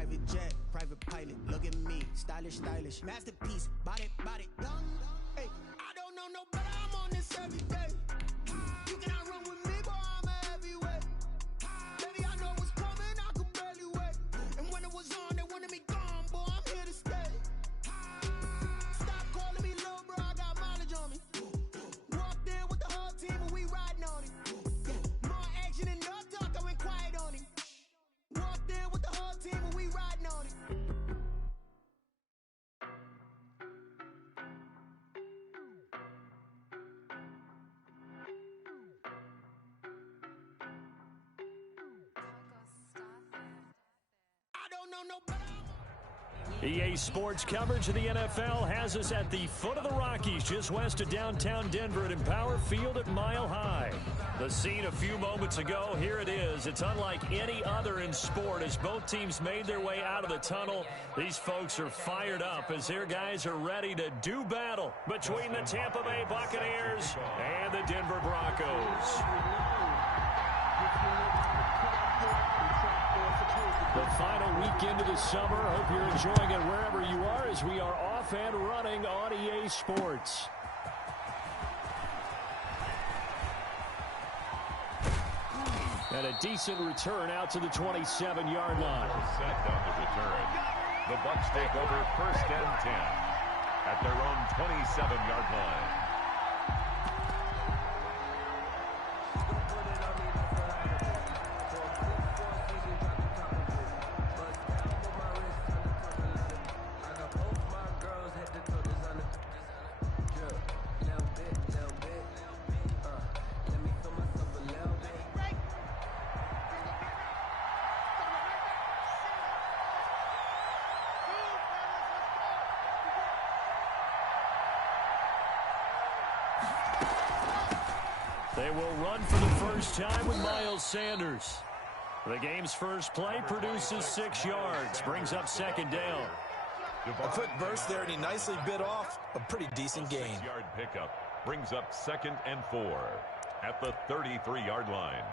Private jet, private pilot, look at me, stylish, stylish. Masterpiece, body, body, young. Hey, I don't know no better, I'm on this every day. You cannot run with me, boy, I'm a heavyweight. Baby, I know what's coming, I could barely wait. And when it was on, they wanted me gone, boy, I'm here to stay. Stop calling me low, bro, I got mileage on me. Walked in with the whole team and we riding on it. More action and no talk, I went quiet on him. Walked in with the whole team and we riding on it. I don't know no better. EA Sports coverage of the NFL has us at the foot of the Rockies, just west of downtown Denver at Empower Field at Mile High. The scene a few moments ago, here it is. It's unlike any other in sport as both teams made their way out of the tunnel. These folks are fired up as their guys are ready to do battle between the Tampa Bay Buccaneers and the Denver Broncos. The final weekend of the summer. Hope you're enjoying it wherever you are as we are off and running on EA Sports. And a decent return out to the 27-yard line. Set on the return. The Bucs take over 1st and 10 at their own 27-yard line. They will run for the first time with Miles Sanders. The game's first play produces 6 yards, brings up 2nd down. A quick burst there, and he nicely bit off a pretty decent gain. 6-yard pickup brings up 2nd and 4 at the 33-yard line.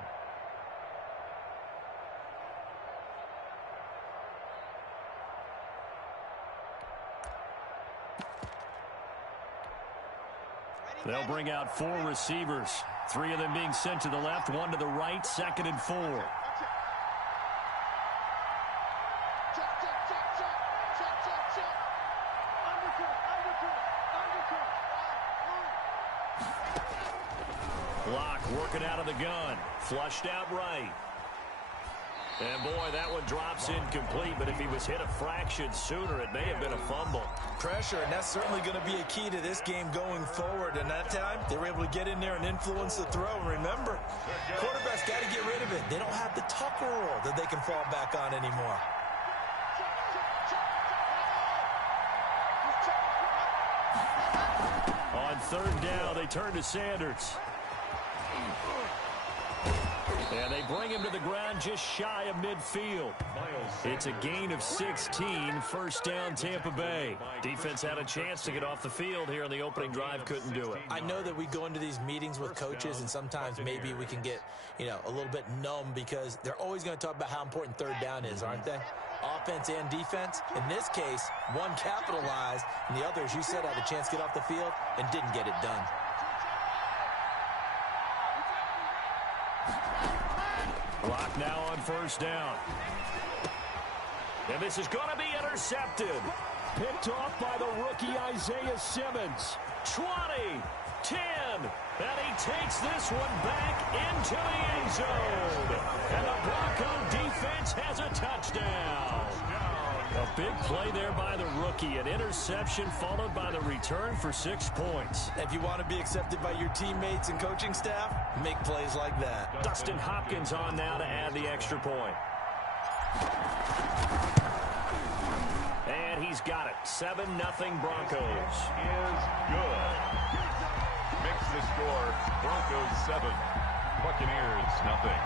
They'll bring out 4 receivers. 3 of them being sent to the left, 1 to the right, 2nd and 4. Block working out of the gun. Flushed out right. And boy, that one drops incomplete, but if he was hit a fraction sooner, it may have been a fumble. Pressure, and that's certainly going to be a key to this game going forward. And that time, they were able to get in there and influence the throw. And remember, quarterbacks got to get rid of it. They don't have the Tucker rule that they can fall back on anymore. On 3rd down, they turn to Sanders. And they bring him to the ground just shy of midfield. It's a gain of 16, 1st down Tampa Bay. Defense had a chance to get off the field here in the opening drive, couldn't do it. I know that we go into these meetings with coaches, and sometimes maybe we can get, a little bit numb because they're always going to talk about how important 3rd down is, aren't they? Offense and defense. In this case, one capitalized, and the other, as you said, had a chance to get off the field and didn't get it done. Block now on 1st down. And this is going to be intercepted. Picked off by the rookie Isaiah Simmons. 20, 10, and he takes this one back into the end zone. And the Bronco defense has a touchdown. A big play there by the rookie. An interception followed by the return for 6 points. If you want to be accepted by your teammates and coaching staff, make plays like that. Dustin Hopkins on now to add the extra point. And he's got it. 7-0 Broncos. Is good. Makes the score Broncos 7, Buccaneers nothing.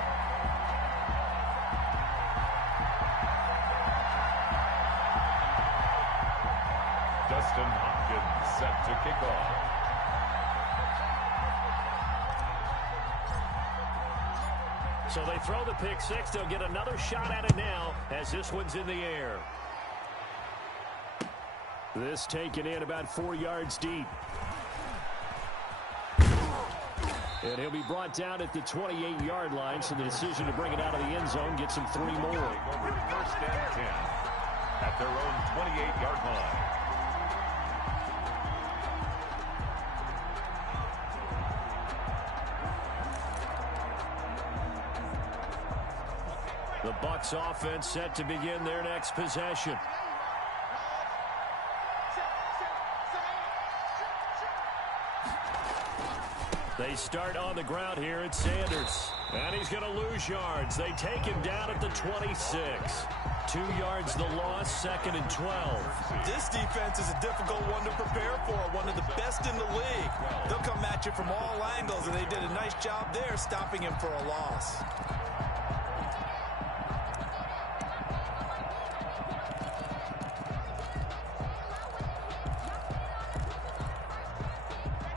Dustin Hopkins set to kick off. So they throw the pick six. They'll get another shot at it now as this one's in the air. This taken in about 4 yards deep. And he'll be brought down at the 28-yard line, so the decision to bring it out of the end zone gets him 3 more. First and 10 at their own 28-yard line. The Bucs offense set to begin their next possession. They start on the ground here at Sanders. And he's going to lose yards. They take him down at the 26. 2 yards the loss, 2nd and 12. This defense is a difficult one to prepare for, one of the best in the league. They'll come at you from all angles, and they did a nice job there stopping him for a loss.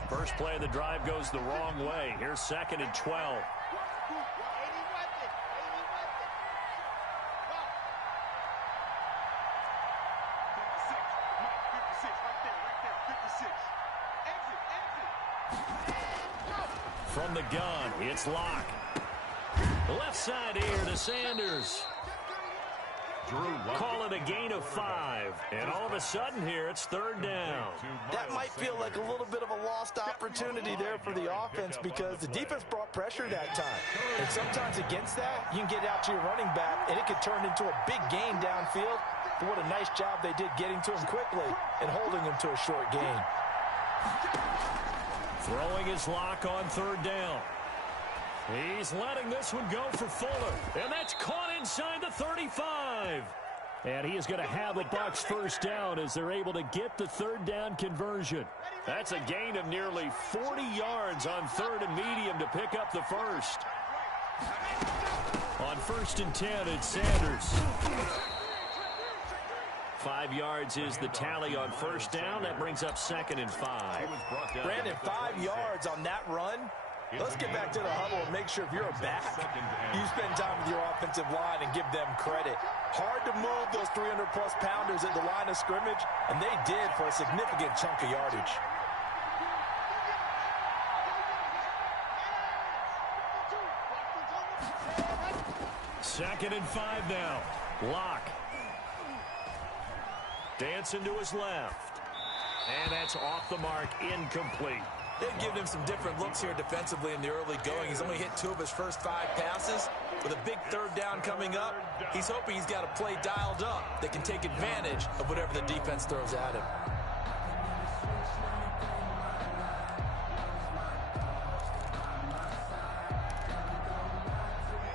First play of the drive goes the wrong way. Here's 2nd and 12. From the gun, it's Locke. Left side here to Sanders. Call it a gain of 5. And all of a sudden here, it's 3rd down. That might feel like a little bit of a lost opportunity there for the offense because the defense brought pressure that time. And sometimes against that, you can get out to your running back, and it could turn into a big gain downfield. But what a nice job they did getting to him quickly and holding him to a short gain. Throwing his Lock on 3rd down. He's letting this one go for Fuller. And that's caught inside the 35. And he is going to have a Bucs first down as they're able to get the 3rd down conversion. That's a gain of nearly 40 yards on 3rd and medium to pick up the first. On 1st and 10, it's Sanders. 5 yards is the tally on 1st down. That brings up 2nd and 5. Brandon, 5 yards on that run. Let's get back to the huddle and make sure if you're a back, you spend time with your offensive line and give them credit. Hard to move those 300-plus pounders at the line of scrimmage, and they did for a significant chunk of yardage. Second and 5 now. Locke. Dancing to his left. And that's off the mark, incomplete. They've given him some different looks here defensively in the early going. He's only hit 2 of his first 5 passes. With a big 3rd down coming up, he's hoping he's got a play dialed up that can take advantage of whatever the defense throws at him.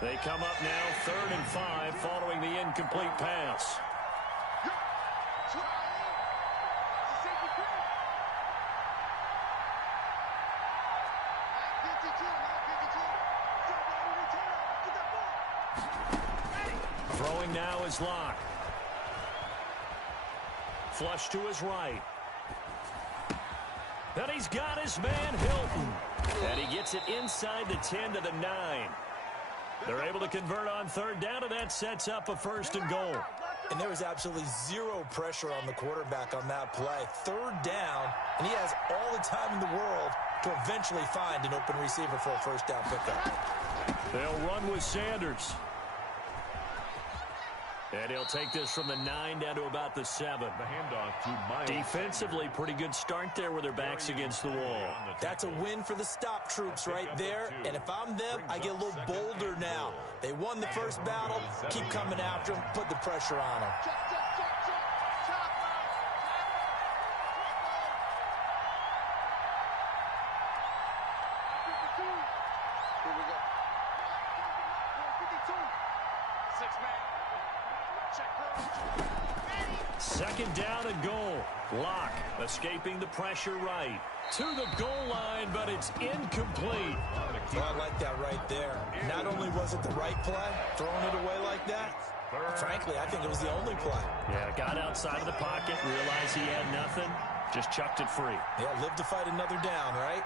They come up now 3rd and 5 following the incomplete pass. Throwing now is Locke. Flush to his right. And he's got his man Hilton. And he gets it inside the 10 to the 9. They're able to convert on 3rd down, and that sets up a 1st and goal. And there was absolutely zero pressure on the quarterback on that play. 3rd down, and he has all the time in the world to eventually find an open receiver for a 1st down pickup. They'll run with Sanders. And he'll take this from the 9 down to about the 7. The handoff to Miles. Defensively, pretty good start there with their backs against the wall. That's a win for the stop troops right there. And if I'm them, I get a little bolder now. They won the first battle. Keep coming after them. Put the pressure on them. Second down and goal. Locke escaping the pressure right. To the goal line, but it's incomplete. Well, I like that right there. Not only was it the right play, throwing it away like that, frankly, I think it was the only play. Yeah, got outside of the pocket, realized he had nothing, just chucked it free. Yeah, live to fight another down, right?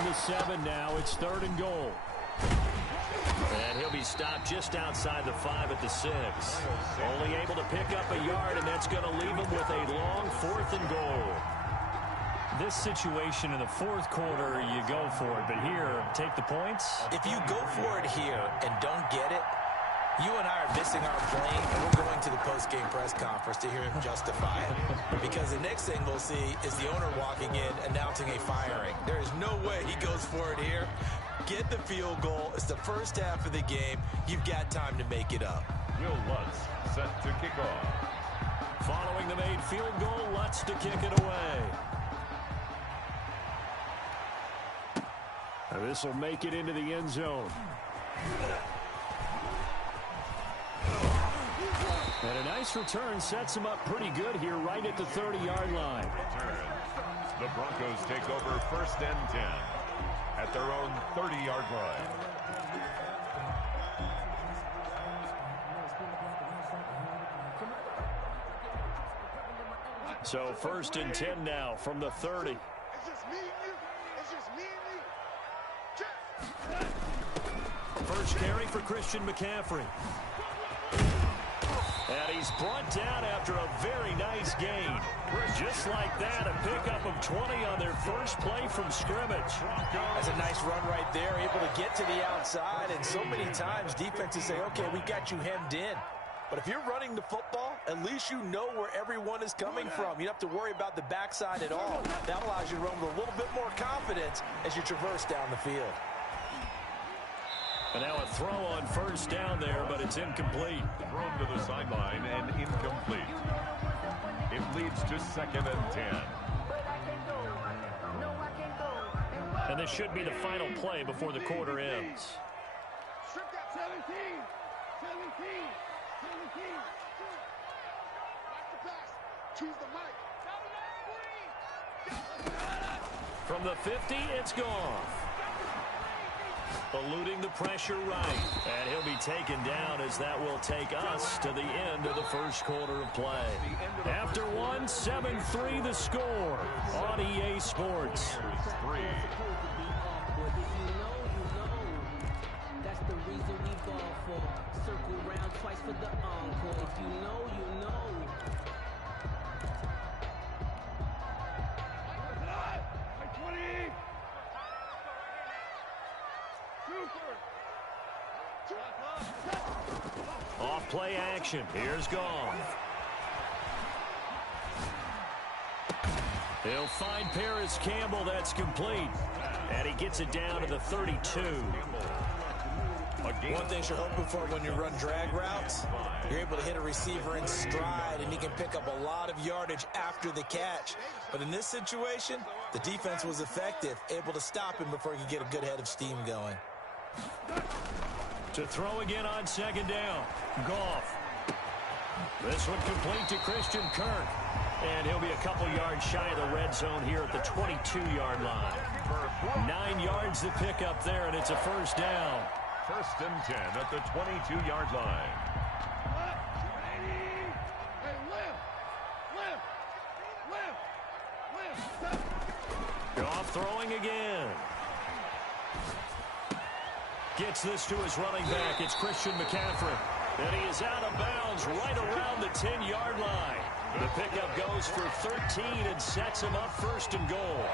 From the 7 now, it's 3rd and goal. And he'll be stopped just outside the 5 at the 6. Only able to pick up a yard, and that's going to leave him with a long 4th and goal. This situation in the 4th quarter, you go for it. But here, take the points. If you go for it here and don't get it, you and I are missing our plane, and we're going to the post-game press conference to hear him justify it. Because the next thing we'll see is the owner walking in announcing a firing. There is no way he goes for it here. Get the field goal. It's the first half of the game. You've got time to make it up. Will Lutz set to kick off. Following the made field goal, Lutz to kick it away. This will make it into the end zone. And a nice return sets him up pretty good here right at the 30-yard line. The Broncos take over 1st and 10 at their own 30-yard line. So 1st and 10 now from the 30. First carry for Christian McCaffrey. And he's brought down after a very nice gain. Just like that, a pickup of 20 on their first play from scrimmage. That's a nice run right there, able to get to the outside. And so many times defenses say, okay, we got you hemmed in. But if you're running the football, at least you know where everyone is coming from. You don't have to worry about the backside at all. That allows you to run with a little bit more confidence as you traverse down the field. And now a throw on first down there, but it's incomplete. Thrown to the sideline and incomplete. It leads to 2nd and 10. And this should be the final play before the quarter ends. From the 50, it's gone. Eluding the pressure right. And he'll be taken down as that will take us to the end of the first quarter of play. After one, 7-3 the score on EA Sports. That's the reason we ball for. Circle round twice for the encore. If you know, you know. Off play action. Here's Goff. He'll find Paris Campbell. That's complete. And he gets it down to the 32. One thing you're hoping for when you run drag routes, you're able to hit a receiver in stride, and he can pick up a lot of yardage after the catch. But in this situation, the defense was effective, able to stop him before he could get a good head of steam going. To throw again on 2nd down. Goff. This one complete to Christian Kirk. And he'll be a couple yards shy of the red zone here at the 22-yard line. 9 yards to pick up there, and it's a first down. 1st and 10 at the 22-yard line. Goff throwing again. Gets this to his running back. It's Christian McCaffrey. And he is out of bounds right around the 10-yard line. The pickup goes for 13 and sets him up 1st and goal.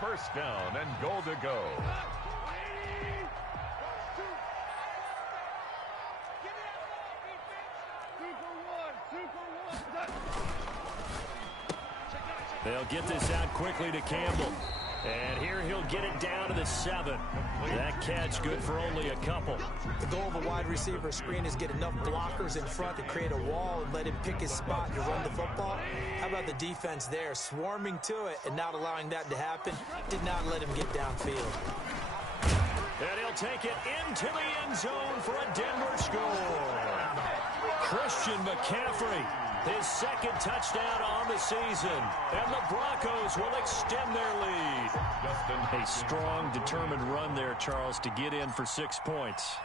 First down and goal to go. They'll get this out quickly to Campbell. And here he'll get it down to the 7. That catch good for only a couple. The goal of a wide receiver screen is get enough blockers in front to create a wall and let him pick his spot to run the football. How about the defense there, swarming to it and not allowing that to happen? Did not let him get downfield. And he'll take it into the end zone for a Denver score. Christian McCaffrey, his 2nd touchdown on the season. And the Broncos will extend their lead. A strong, determined run there, Charles, to get in for 6 points.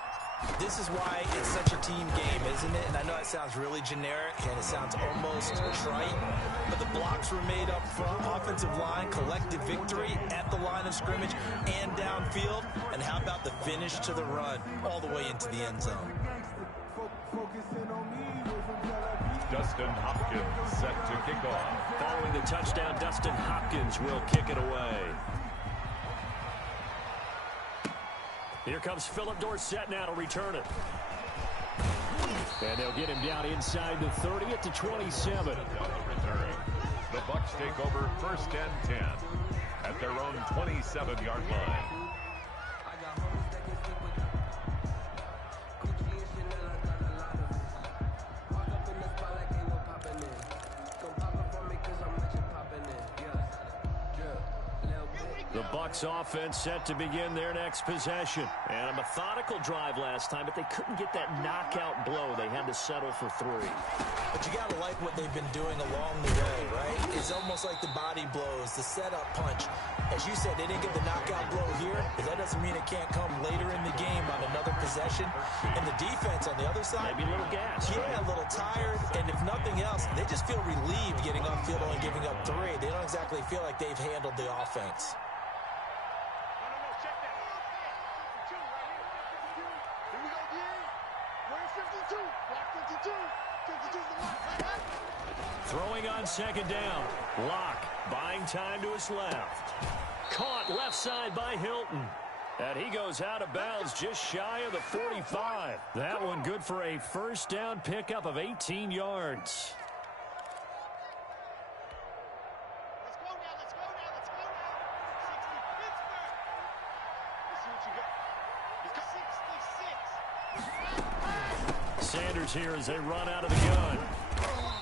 This is why it's such a team game, isn't it? And I know it sounds really generic and it sounds almost trite, but the blocks were made up front, offensive line, collective victory at the line of scrimmage and downfield. And how about the finish to the run all the way into the end zone? Dustin Hopkins set to kick off. Following the touchdown, Dustin Hopkins will kick it away. Here comes Philip Dorsett now to return it. And they'll get him down inside the 30 at the 27. Return. The Bucs take over 1st and 10 at their own 27-yard line. The Bucs offense set to begin their next possession. And a methodical drive last time, but they couldn't get that knockout blow. They had to settle for 3. But you got to like what they've been doing along the way, right? It's almost like the body blows, the setup punch. As you said, they didn't get the knockout blow here, but that doesn't mean it can't come later in the game on another possession. And the defense on the other side, maybe a little gas. Yeah, right? A little tired. And if nothing else, they just feel relieved getting upfield and giving up 3. They don't exactly feel like they've handled the offense. Throwing on 2nd down. Locke buying time to his left. Caught left side by Hilton. And he goes out of bounds just shy of the 45. That one good for a 1st down pickup of 18 yards. Sanders here as they run out of the gun.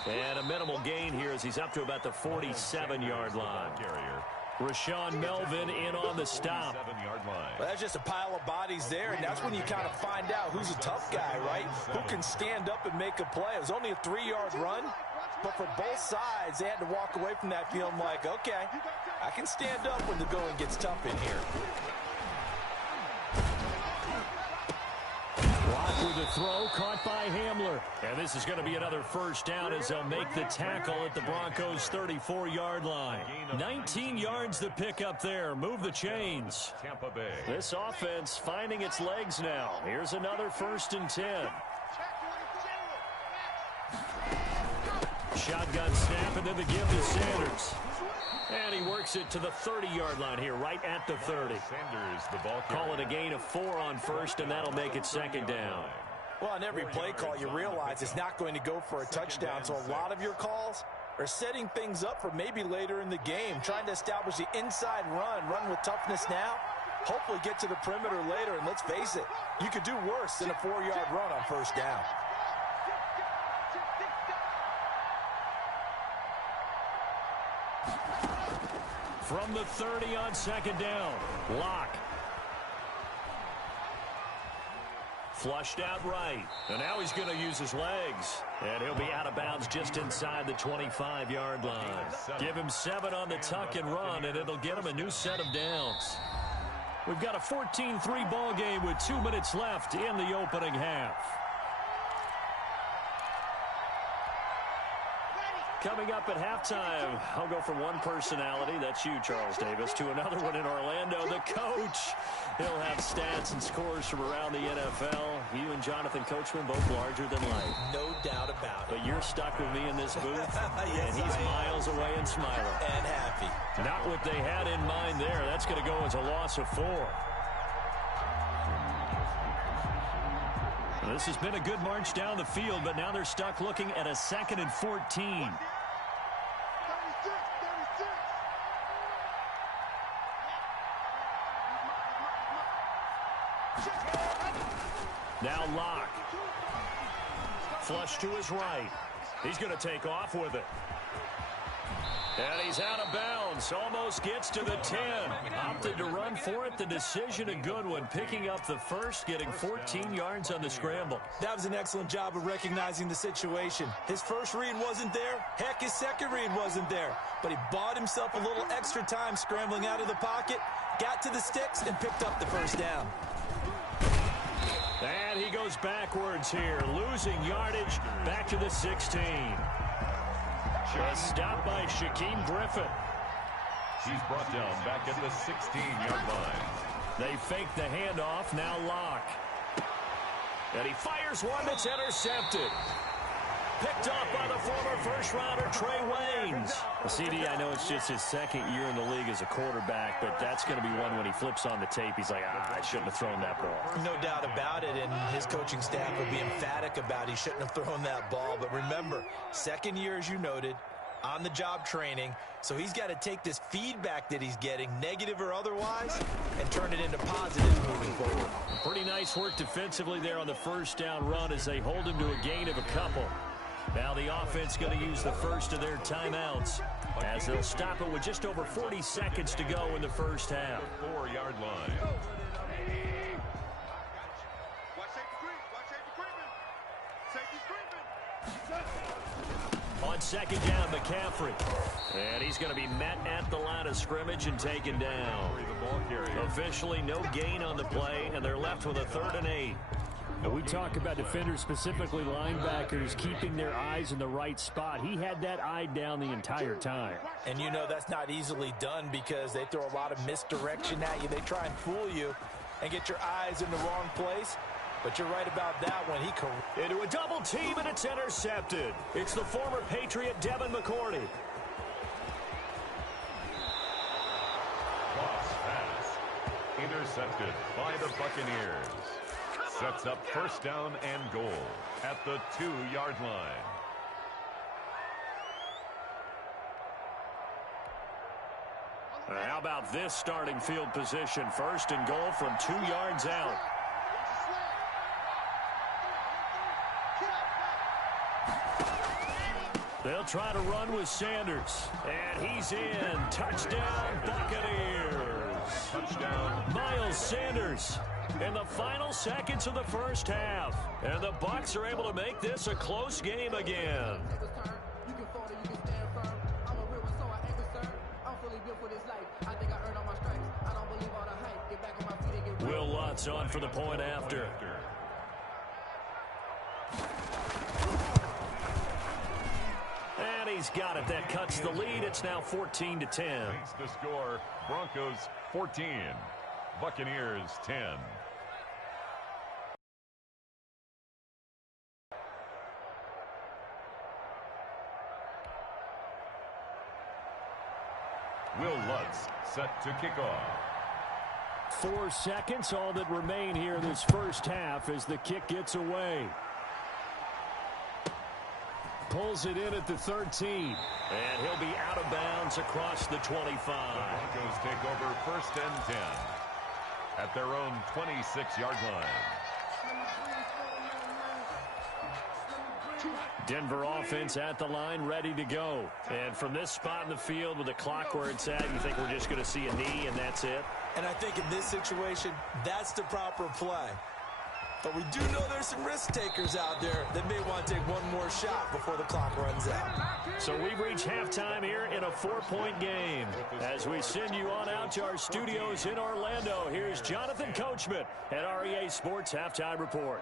And a minimal gain here as he's up to about the 47-yard line. Rashawn Melvin in on the stop. Well, that's just a pile of bodies there, and that's when you kind of find out who's a tough guy, right? Who can stand up and make a play. It was only a 3-yard run, but for both sides, they had to walk away from that feeling like, okay, I can stand up when the going gets tough in here. Locke with the throw, caught by Hamler. And this is going to be another 1st down as they'll make the tackle at the Broncos' 34-yard line. 19 yards to pick up there. Move the chains. Tampa Bay. This offense finding its legs now. Here's another 1st and 10. Shotgun snap and then the give to Sanders. And he works it to the 30-yard line here, right at the 30. Sanders, the ball carrier. Call it a gain of 4 on 1st, and that'll make it 2nd down. Well, on every play call, you realize it's not going to go for a touchdown, so a lot of your calls are setting things up for maybe later in the game, trying to establish the inside run with toughness now, hopefully get to the perimeter later, and let's face it, you could do worse than a 4-yard run on 1st down. From the 30 on 2nd down, Locke. Flushed out right. And now he's going to use his legs. And he'll be out of bounds just inside the 25-yard line. Give him 7 on the tuck and run, and it'll get him a new set of downs. We've got a 14-3 ball game with 2 minutes left in the opening half. Coming up at halftime, I'll go from one personality, that's you, Charles Davis, to another one in Orlando, the coach. He'll have stats and scores from around the NFL. You and Jonathan Coachman, both larger than life. No doubt about it. But you're stuck with me in this booth, yes, and he's miles away and smiling. And happy. Not what they had in mind there. That's going to go as a loss of 4. This has been a good march down the field, but now they're stuck looking at a 2nd and 14. Now Locke. Flush to his right. He's going to take off with it. And he's out of bounds. Almost gets to the 10. Opted to run for it. The decision a good one. Picking up the first, getting 14 yards on the scramble. That was an excellent job of recognizing the situation. His first read wasn't there. Heck, his second read wasn't there. But he bought himself a little extra time scrambling out of the pocket, got to the sticks, and picked up the 1st down. And he goes backwards here, losing yardage back to the 16. A stop by Shaquem Griffin. He's brought down back at the 16-yard line. They fake the handoff, now Locke. And he fires one that's intercepted. Picked off by the former first-rounder Trey Waynes. CD, I know it's just his second year in the league as a quarterback, but that's going to be one when he flips on the tape. He's like, I shouldn't have thrown that ball. No doubt about it, and his coaching staff will be emphatic about he shouldn't have thrown that ball. But remember, second year, as you noted, on-the-job training, so he's got to take this feedback that he's getting, negative or otherwise, and turn it into positive moving forward. Pretty nice work defensively there on the first down run as they hold him to a gain of a couple. Now the offense going to use the first of their timeouts as they'll stop it with just over 40 seconds to go in the first half. 4-yard line. On second down, McCaffrey. And he's going to be met at the line of scrimmage and taken down. Officially no gain on the play, and they're left with a 3rd and 8. And we talk about defenders, specifically linebackers, keeping their eyes in the right spot. He had that eye down the entire time. And you know that's not easily done because they throw a lot of misdirection at you. They try and fool you and get your eyes in the wrong place. But you're right about that one. Into a double team, and it's intercepted. It's the former Patriot Devin McCourty. Cross pass. Intercepted by the Buccaneers. Sets up first down and goal at the 2-yard line. How about this starting field position? First and goal from 2 yards out. They'll try to run with Sanders. And he's in. Touchdown, Buccaneers. Touchdown. Miles Sanders in the final seconds of the first half. And the Bucs are able to make this a close game again. Will Lutz on for the point after. And he's got it. That cuts the lead. It's now 14-10. Makes the score. Broncos 14. Buccaneers 10. Will Lutz set to kick off. 4 seconds, all that remain here in this first half as the kick gets away. Pulls it in at the 13. And he'll be out of bounds across the 25. The Broncos take over first and 10 at their own 26-yard line. Denver offense at the line, ready to go. And from this spot in the field with the clock where it's at, you think we're just going to see a knee and that's it? And I think in this situation, that's the proper play. But we do know there's some risk takers out there that may want to take one more shot before the clock runs out. So we've reached halftime here in a 4-point game. As we send you on out to our studios in Orlando, here's Jonathan Coachman at REA Sports Halftime Report.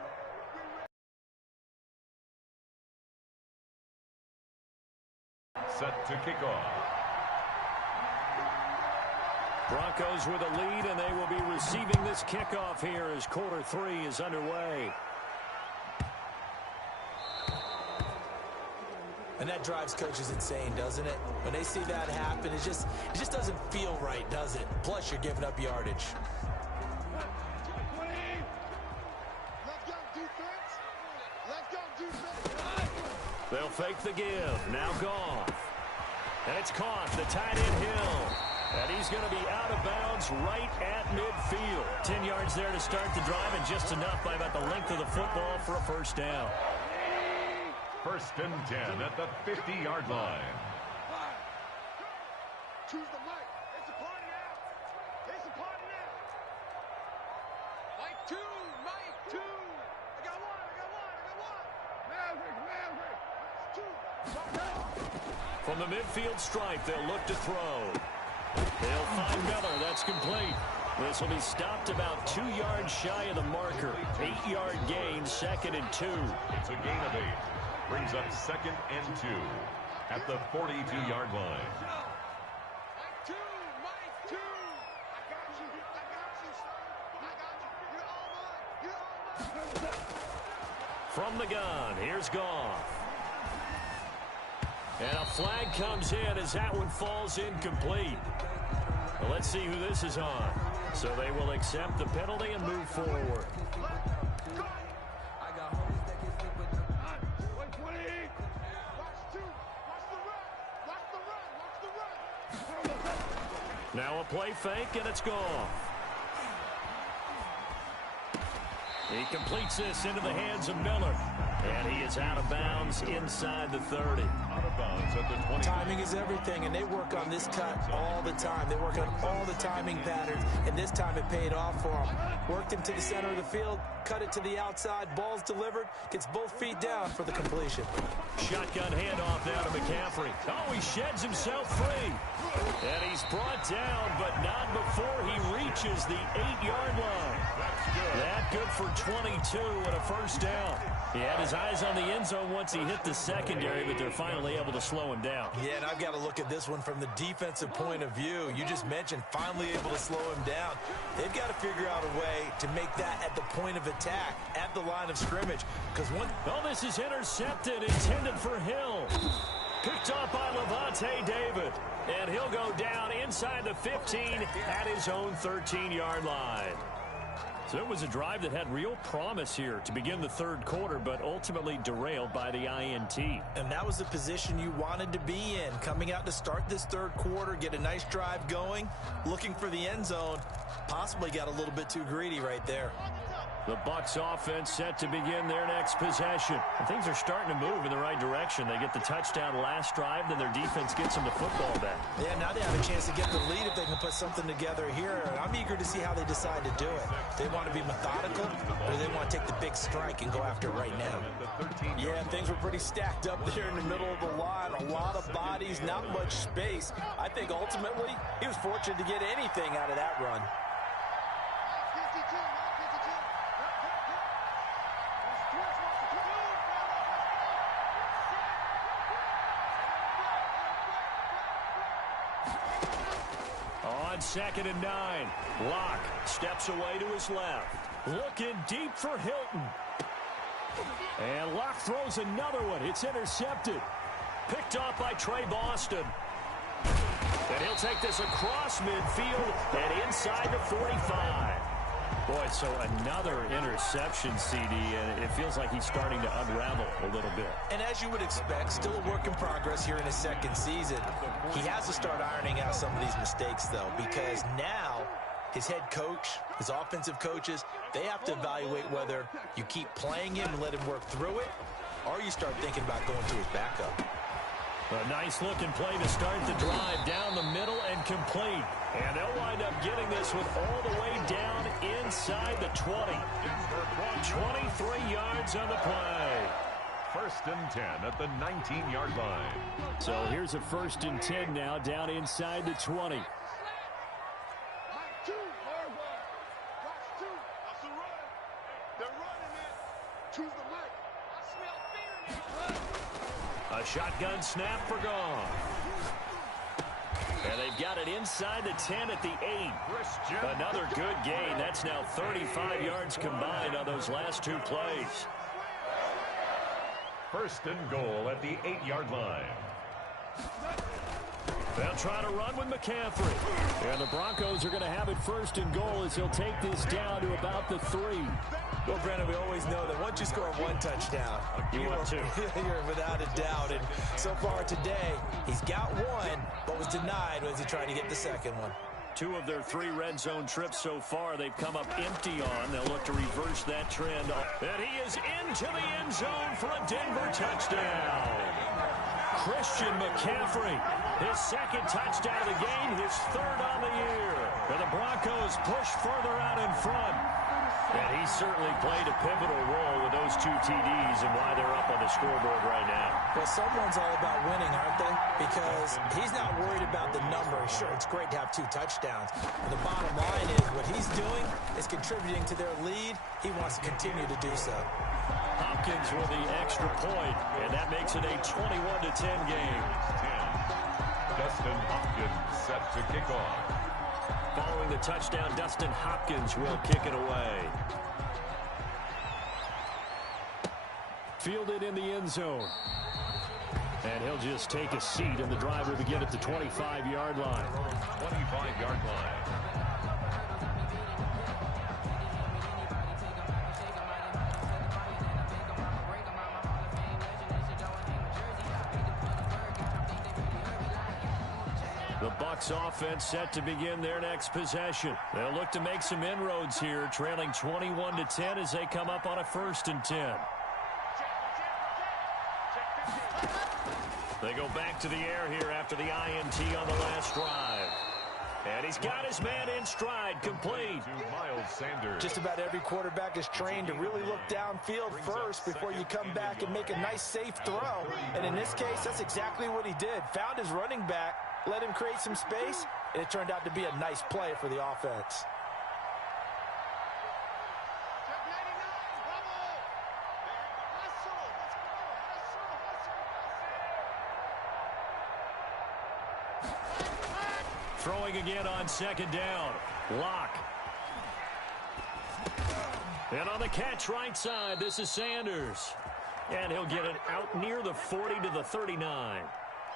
Set to kick off. Broncos with a lead, and they will be receiving this kickoff here as quarter 3 is underway. And that drives coaches insane, doesn't it? When they see that happen, it just doesn't feel right, does it? Plus, you're giving up yardage. They'll fake the give. Now Goff. And it's caught. The tight end Hill. And he's going to be out of bounds right at midfield. 10 yards there to start the drive, and just enough by about the length of the football for a first down. First and 10 at the 50-yard line. Choose the mic. It's a party out. It's a party now. Mike 2. Mike 2. I got one. Maverick. It's 2. From the midfield stripe, they'll look to throw. They'll find Miller. That's complete. This will be stopped about 2 yards shy of the marker. 8-yard gain, 2nd and 2. It's a gain of 8. Brings up 2nd and 2 at the 42-yard line. From the gun, here's Goff. And a flag comes in as that one falls incomplete. Well, let's see who this is on. So they will accept the penalty and move forward. Now a play fake, and it's gone. He completes this into the hands of Miller. And he is out of bounds inside the 30. Out of bounds at the 20. Timing is everything, and they work on this cut all the time. They work on all the timing patterns, and this time it paid off for him. Worked him to the center of the field, cut it to the outside, ball's delivered, gets both feet down for the completion. Shotgun handoff now to McCaffrey. Oh, he sheds himself free. And he's brought down, but not before he reaches the 8-yard line. That good for 22 and a first down. He had his eyes on the end zone once he hit the secondary, but they're finally able to slow him down. Yeah, and I've got to look at this one from the defensive point of view. You just mentioned finally able to slow him down. They've got to figure out a way to make that at the point of attack, at the line of scrimmage. Because one... Oh, this is intercepted, intended for Hill. Picked up by Levante David. And he'll go down inside the 15 at his own 13-yard line. So it was a drive that had real promise here to begin the third quarter, but ultimately derailed by the INT. And that was the position you wanted to be in, coming out to start this third quarter, get a nice drive going, looking for the end zone. Possibly got a little bit too greedy right there. The Bucs offense set to begin their next possession. And things are starting to move in the right direction. They get the touchdown last drive, then their defense gets them the football back. Yeah, now they have a chance to get the lead if they can put something together here. I'm eager to see how they decide to do it. They want to be methodical, or they want to take the big strike and go after it right now. Yeah, things were pretty stacked up there in the middle of the line. A lot of bodies, not much space. I think ultimately he was fortunate to get anything out of that run. On 2nd and 9, Locke steps away to his left. Looking deep for Hilton. And Locke throws another one. It's intercepted. Picked off by Trey Boston. And he'll take this across midfield and inside the 45. Boy, so another interception, CD, and it feels like he's starting to unravel a little bit. And as you would expect, still a work in progress here in his second season. He has to start ironing out some of these mistakes, though, because now his head coach, his offensive coaches, they have to evaluate whether you keep playing him and let him work through it, or you start thinking about going to his backup. A nice-looking play to start the drive down the middle and complete. And they'll wind up getting this one all the way down inside the 20. 23 yards on the play. 1st and 10 at the 19-yard line. So here's a 1st and 10 now down inside the 20. A shotgun snap for Goff. And they've got it inside the 10 at the 8. Another good gain. That's now 35 yards combined on those last 2 plays. 1st and goal at the 8-yard line. They'll try to run with McCaffrey. And the Broncos are going to have it 1st and goal as he'll take this down to about the 3. Well, Brandon, we always know that once you score 1 touchdown, you want 2. You're without a doubt. And so far today, he's got 1, but was denied as he tried to get the second one. 2 of their 3 red zone trips so far, they've come up empty on. They'll look to reverse that trend. And he is into the end zone for a Denver touchdown. Christian McCaffrey, his 2nd touchdown of the game, his 3rd on the year. And the Broncos push further out in front. And he certainly played a pivotal role with those 2 TDs and why they're up on the scoreboard right now. Well, someone's all about winning, aren't they? Because he's not worried about the number. Sure, it's great to have 2 touchdowns. And the bottom line is what is contributing to their lead, he wants to continue to do so. Hopkins with the extra point, and that makes it a 21-10 game. 10. Dustin Hopkins set to kick off. Following the touchdown, Dustin Hopkins will kick it away. Fielded in the end zone. And he'll just take a seat, and the drive will begin at the 25-yard line. 25-yard line. The Bucs offense set to begin their next possession. They'll look to make some inroads here, trailing 21-10 as they come up on a 1st and 10. They go back to the air here after the INT on the last drive. And he's got his man in stride, complete. To Miles Sanders. Just about every quarterback is trained to really look downfield first before you come back and make a nice, safe throw. And in this case, that's exactly what he did. Found his running back, let him create some space, and it turned out to be a nice play for the offense. Throwing again on 2nd down. Locke. And on the catch right side, this is Sanders. And he'll get it out near the 40 to the 39.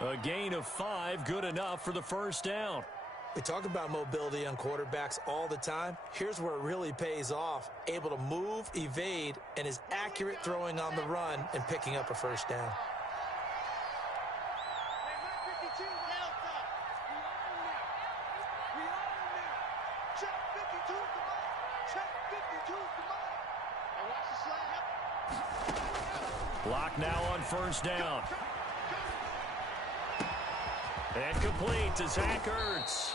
A gain of 5, good enough for the 1st down. We talk about mobility on quarterbacks all the time. Here's where it really pays off. Able to move, evade, and is accurate throwing on the run and picking up a 1st down. Block now on 1st down. And complete to Zach Ertz.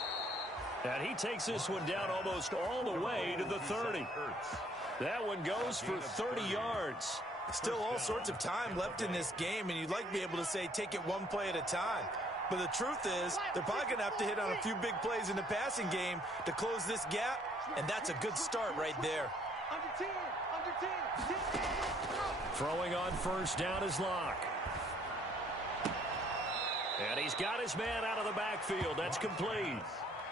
And he takes this one down almost all the way to the 30. That one goes for 30 yards. Still all sorts of time left in this game, and you'd like to be able to say take it one play at a time. But the truth is, they're probably going to have to hit on a few big plays in the passing game to close this gap, and that's a good start right there. Throwing on 1st down is Locke. And he's got his man out of the backfield. That's complete.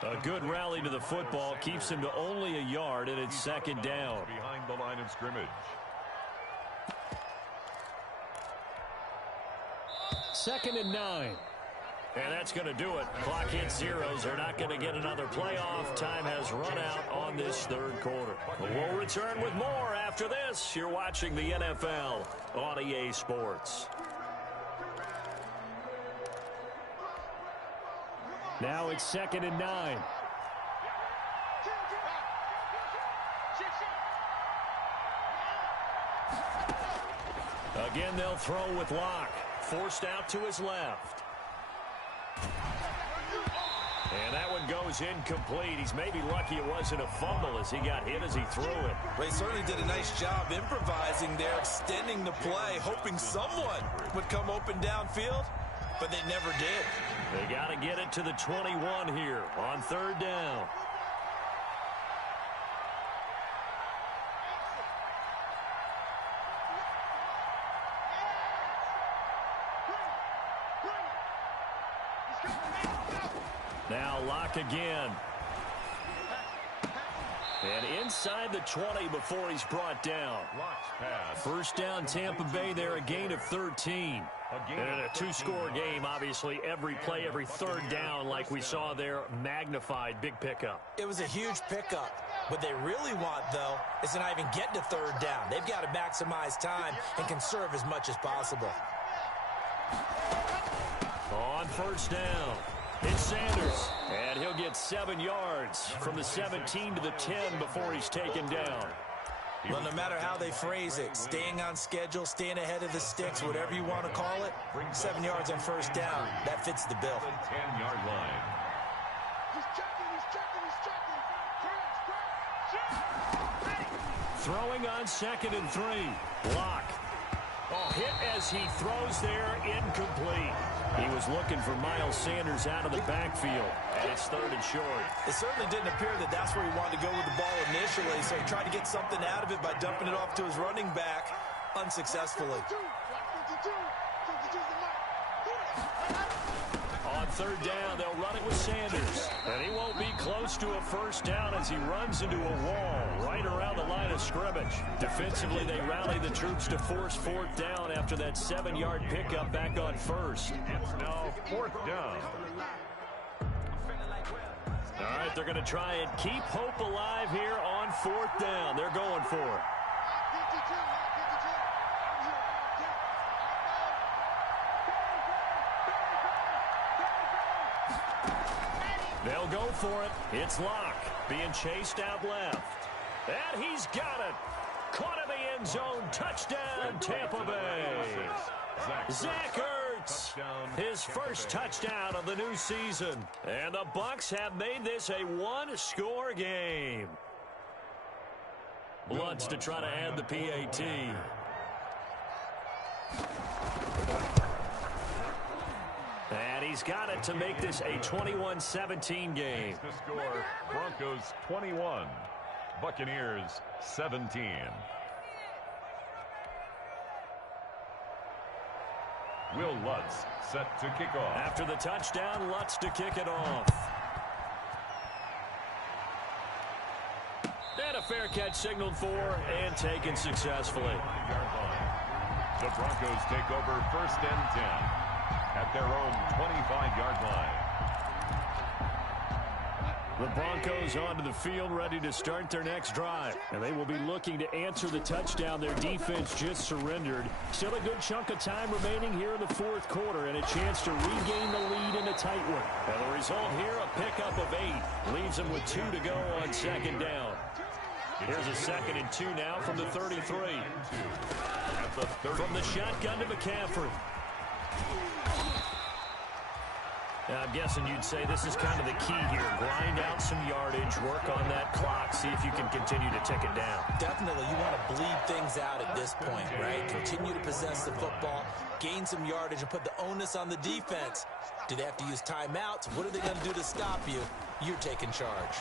A good rally to the football keeps him to only a yard, and it's 2nd down. Behind the line of scrimmage. 2nd and 9. And that's going to do it. Clock hits zeros. They're not going to get another playoff. Time has run out on this 3rd quarter. We'll return with more after this. You're watching the NFL on EA Sports. Now it's 2nd and 9. Again, they'll throw with Locke. Forced out to his left. And that one goes incomplete. He's maybe lucky it wasn't a fumble as he got hit as he threw it. They certainly did a nice job improvising there, extending the play, hoping someone would come open downfield, but they never did. They got to get it to the 21 here on 3rd down. Now Locke again. And inside the 20 before he's brought down. Locke's pass. 1st down Tampa Bay there, a gain of 13. And in a 2-score game, obviously, every play, every 3rd down, like we saw there, magnified, big pickup. It was a huge pickup. What they really want, though, is to not even get to 3rd down. They've got to maximize time and conserve as much as possible. On 1st down, it's Sanders. And he'll get 7 yards from the 17 to the 10 before he's taken down. Well, no matter how they phrase it, staying on schedule, staying ahead of the sticks, whatever you want to call it, 7 yards on 1st down, that fits the bill. 10-yard line. Throwing on 2nd and 3. Locke. Oh, hit as he throws there, incomplete. He was looking for Miles Sanders out of the backfield, and it's 3rd and short. It certainly didn't appear that that's where he wanted to go with the ball initially, so he tried to get something out of it by dumping it off to his running back unsuccessfully. On third down, they'll run it with Sanders. And he won't be close to a first down as he runs into a wall right around the line of scrimmage. Defensively, they rally the troops to force fourth down after that 7-yard pickup back on first. It's now fourth down. All right, they're going to try and keep hope alive here on fourth down. They're going for it. They'll go for it. It's Locke being chased out left. And he's got it. Caught in the end zone. Touchdown, Tampa Bay. Zach Ertz, his first touchdown of the new season. And the Bucs have made this a one-score game. Lutz to try to add the PAT. And he's got it to make this a 21-17 game. The score, Broncos 21, Buccaneers 17. Will Lutz set to kick off. After the touchdown, Lutz to kick it off. And a fair catch signaled for and taken successfully. The Broncos take over first and 10 at their own 25-yard line. The Broncos onto the field, ready to start their next drive. And they will be looking to answer the touchdown their defense just surrendered. Still a good chunk of time remaining here in the fourth quarter and a chance to regain the lead in a tight one. And the result here, a pickup of 8. Leaves them with 2 to go on second down. Here's a 2nd and 2 now from the 33. From the shotgun to McCaffrey. I'm guessing you'd say this is kind of the key here. Grind out some yardage, work on that clock, see if you can continue to tick it down. Definitely, you want to bleed things out at this point, right? Continue to possess the football, gain some yardage, and put the onus on the defense. Do they have to use timeouts? What are they going to do to stop you? You're taking charge.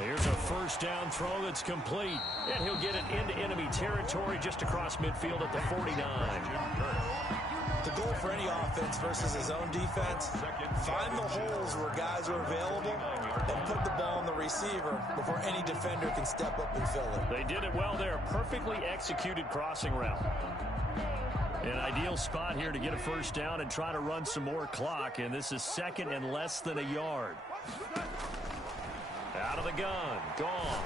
Here's a first down throw that's complete. And he'll get it into enemy territory just across midfield at the 49. The goal for any offense versus his own defense, find the holes where guys are available and put the ball on the receiver before any defender can step up and fill it. They did it well there. Perfectly executed crossing route. An ideal spot here to get a first down and try to run some more clock. And this is 2nd and less than a yard. Out of the gun. Gone.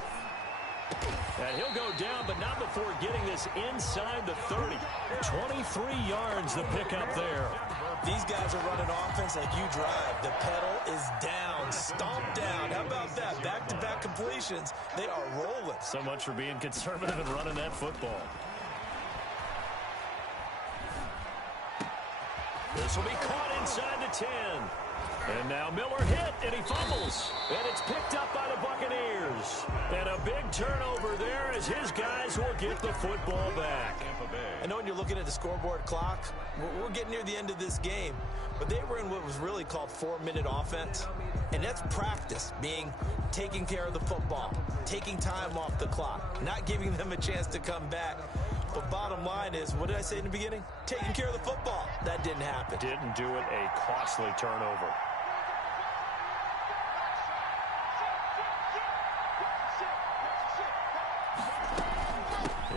And he'll go down, but not before getting this inside the 30. 23 yards the pickup there. These guys are running offense like you drive. The pedal is down, stomped down. How about that? Back-to-back completions. They are rolling. So much for being conservative and running that football. This will be caught inside the 10. And now Miller hit, and he fumbles. And it's picked up by the Buccaneers. And a big turnover there as his guys will get the football back. I know when you're looking at the scoreboard clock, we're getting near the end of this game. But they were in what was really called 4-minute offense. And that's practice, meaning taking care of the football, taking time off the clock, not giving them a chance to come back. But bottom line is, what did I say in the beginning? Taking care of the football. That didn't happen. Didn't do it, a costly turnover.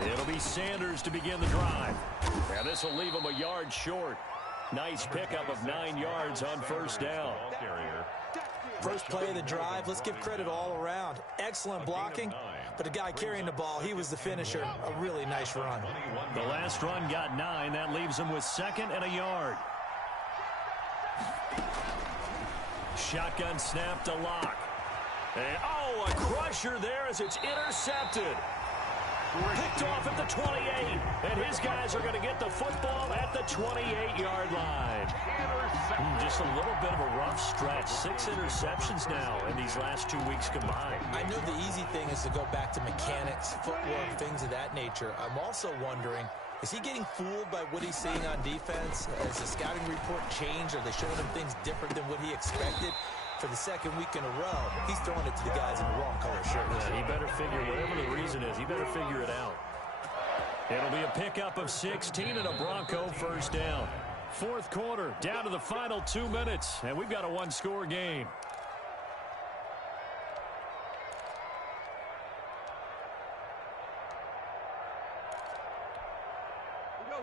It'll be Sanders to begin the drive. And this will leave him a yard short. Nice pickup of 9 yards on first down. First play of the drive, let's give credit all around. Excellent blocking, but the guy carrying the ball, he was the finisher. A really nice run. The last run got 9. That leaves him with 2nd and a yard. Shotgun snap to Locke. And, oh, a crusher there as it's intercepted. Picked off at the 28, and his guys are going to get the football at the 28-yard line. Just a little bit of a rough stretch. 6 interceptions now in these last 2 weeks combined. I know the easy thing is to go back to mechanics, footwork, things of that nature. I'm also wondering, is he getting fooled by what he's seeing on defense? Has the scouting report changed? Are they showing him things different than what he expected? for the second week in a row, he's throwing it to the guys in the wrong color shirts. Yeah, he better figure, whatever the reason is, he better figure it out. It'll be a pickup of 16 and a Bronco first down. Fourth quarter, down to the final 2 minutes, and we've got a one-score game.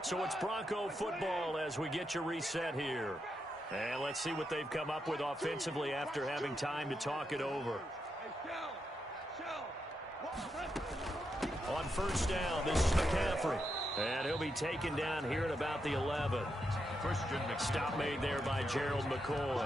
So it's Bronco football as we get you reset here. And let's see what they've come up with offensively after having time to talk it over. On first down, this is McCaffrey. And he'll be taken down here at about the 11. Stop made there by Gerald McCoy.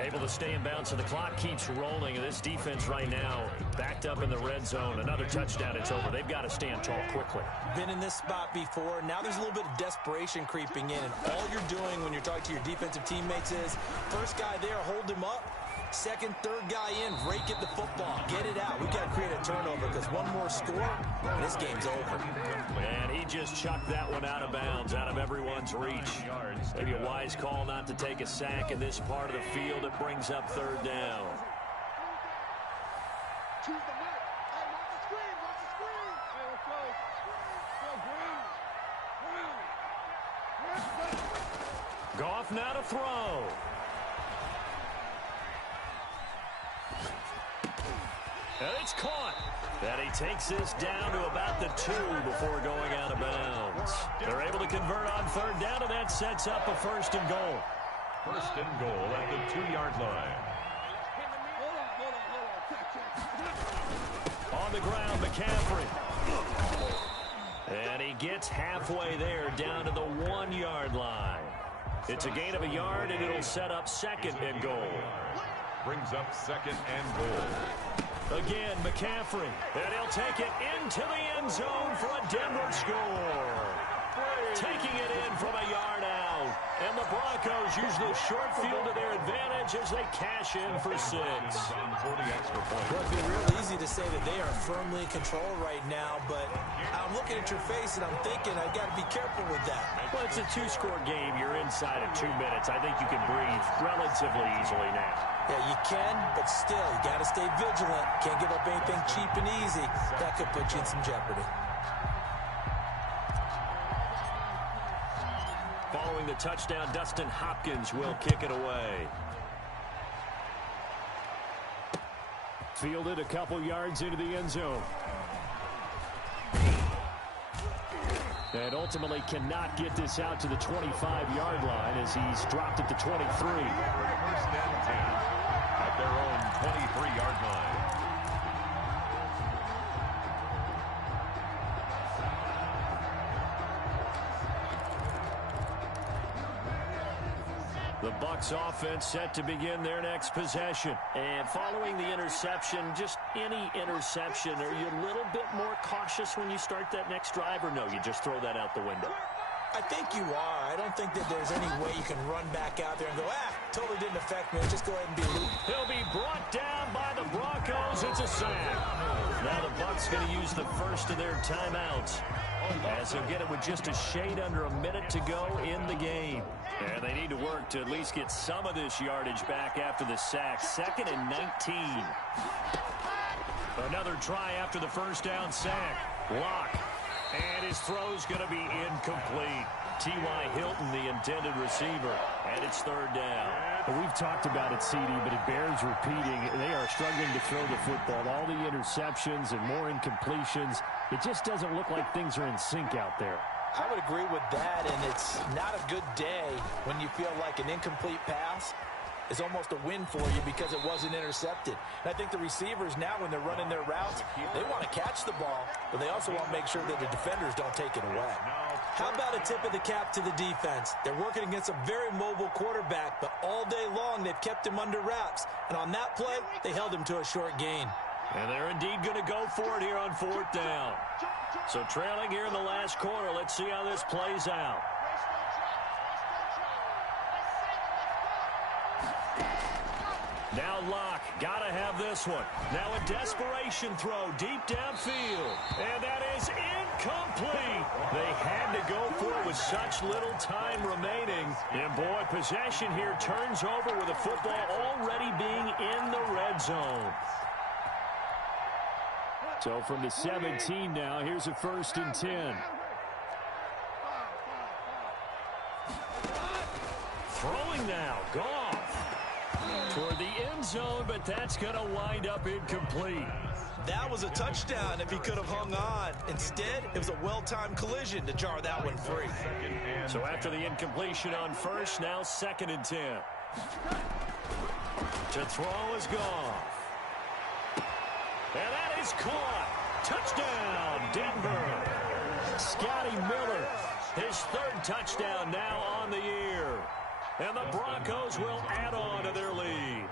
Able to stay in bounds, so the clock keeps rolling. And this defense right now backed up in the red zone. Another touchdown, it's over. They've got to stand tall quickly. Been in this spot before. Now there's a little bit of desperation creeping in. And all you're doing when you're talking to your defensive teammates is, first guy there, hold him up. Second, third guy in, rake at the football. Get it out. We've got to create a turnover because one more score, and this game's over. And he just chucked that one out of bounds, out of everyone's reach. Maybe a wise call not to take a sack in this part of the field. It brings up third down. Choose the net. Hey, watch the screen. Watch the screen. Hey, let's go. Go, Brown. Goff now to throw. And it's caught. And he takes this down to about the 2 before going out of bounds. They're able to convert on third down, and that sets up a first and goal. First and goal at the 2-yard line. On the ground, McCaffrey. And he gets halfway there down to the 1-yard line. It's a gain of a yard, and it'll set up second and goal. Brings up second and goal. Again, McCaffrey, and he'll take it into the end zone for a Denver score. Taking it in from a yard out. And the Broncos use the short field to their advantage as they cash in for 6. Well, it'd be real easy to say that they are firmly in control right now, but I'm looking at your face and I'm thinking I've got to be careful with that. Well, it's a 2-score game. You're inside of 2 minutes. I think you can breathe relatively easily now. Yeah, you can, but still, you got to stay vigilant. Can't give up anything cheap and easy. That could put you in some jeopardy. Following the touchdown, Dustin Hopkins will kick it away. Fielded a couple yards into the end zone. And ultimately cannot get this out to the 25-yard line as he's dropped it to 23. First and 10 at their own 23-yard line. The Bucs offense set to begin their next possession. And following the interception, just any interception, are you a little bit more cautious when you start that next drive, or no, you just throw that out the window? I think you are. I don't think that there's any way you can run back out there and go, totally didn't affect me. Just go ahead and be looped. He'll be brought down by the Broncos. It's a sack. Now the Bucs going to use the first of their timeouts, as he'll get it with just a shade under a minute to go in the game. And they need to work to at least get some of this yardage back after the sack. 2nd and 19. Another try after the first down sack. Lock. And his throw's going to be incomplete. T.Y. Hilton, the intended receiver. And it's third down. Well, we've talked about it, CD, but it bears repeating. They are struggling to throw the football. All the interceptions and more incompletions. It just doesn't look like things are in sync out there. I would agree with that, and it's not a good day when you feel like an incomplete pass is almost a win for you because it wasn't intercepted. And I think the receivers now, when they're running their routes, they want to catch the ball, but they also want to make sure that the defenders don't take it away. How about a tip of the cap to the defense? They're working against a very mobile quarterback, but all day long they've kept him under wraps. And on that play, they held him to a short gain. And they're indeed going to go for it here on 4th down. So trailing here in the last quarter, let's see how this plays out. Now Locke, gotta have this one. Now a desperation throw deep downfield. And that is incomplete. They had to go for it with such little time remaining. And boy, possession here turns over with the football already being in the red zone. So from the 17 now, here's a 1st and 10. Throwing now, Goff. Toward the end zone, but that's going to wind up incomplete. That was a touchdown if he could have hung on. Instead, it was a well-timed collision to jar that one free. So after the incompletion on 1st, now 2nd and 10. To throw is Goff. And that is caught. Touchdown, Denver. Scotty Miller, his 3rd touchdown now on the year. And the Broncos will add on to their lead.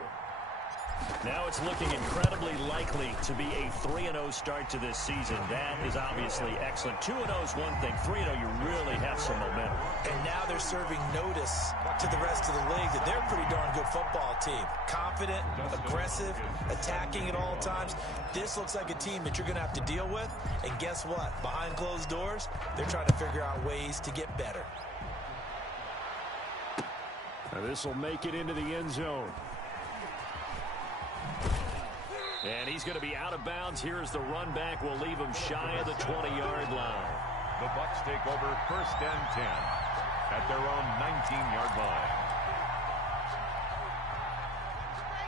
Now it's looking incredibly likely to be a 3-0 start to this season. That is obviously excellent. 2-0 is one thing. 3-0, you really have some momentum. And now they're serving notice to the rest of the league that they're a pretty darn good football team. Confident, aggressive, attacking at all times. This looks like a team that you're going to have to deal with. And guess what? Behind closed doors, they're trying to figure out ways to get better. Now this will make it into the end zone. And he's going to be out of bounds. Here's the run back. Will leave him shy of the 20-yard line. The Bucs take over 1st and 10 at their own 19-yard line.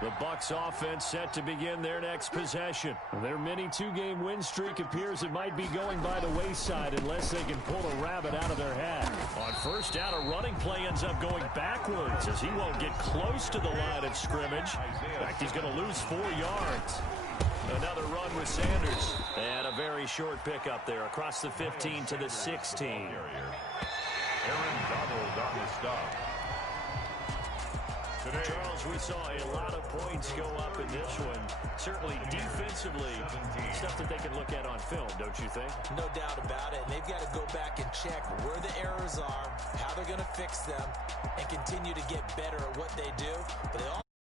The Bucs offense set to begin their next possession. Their mini 2-game win streak appears it might be going by the wayside unless they can pull a rabbit out of their hat. On 1st down, a running play ends up going backwards as he won't get close to the line of scrimmage. In fact, he's going to lose 4 yards. Another run with Sanders. And a very short pickup there across the 15 to the 16. Aaron Donald on the stop. Today, Charles, we saw a lot of points go up in this one. Certainly defensively, stuff that they can look at on film, don't you think? No doubt about it. And they've got to go back and check where the errors are, how they're going to fix them, and continue to get better at what they do. But they all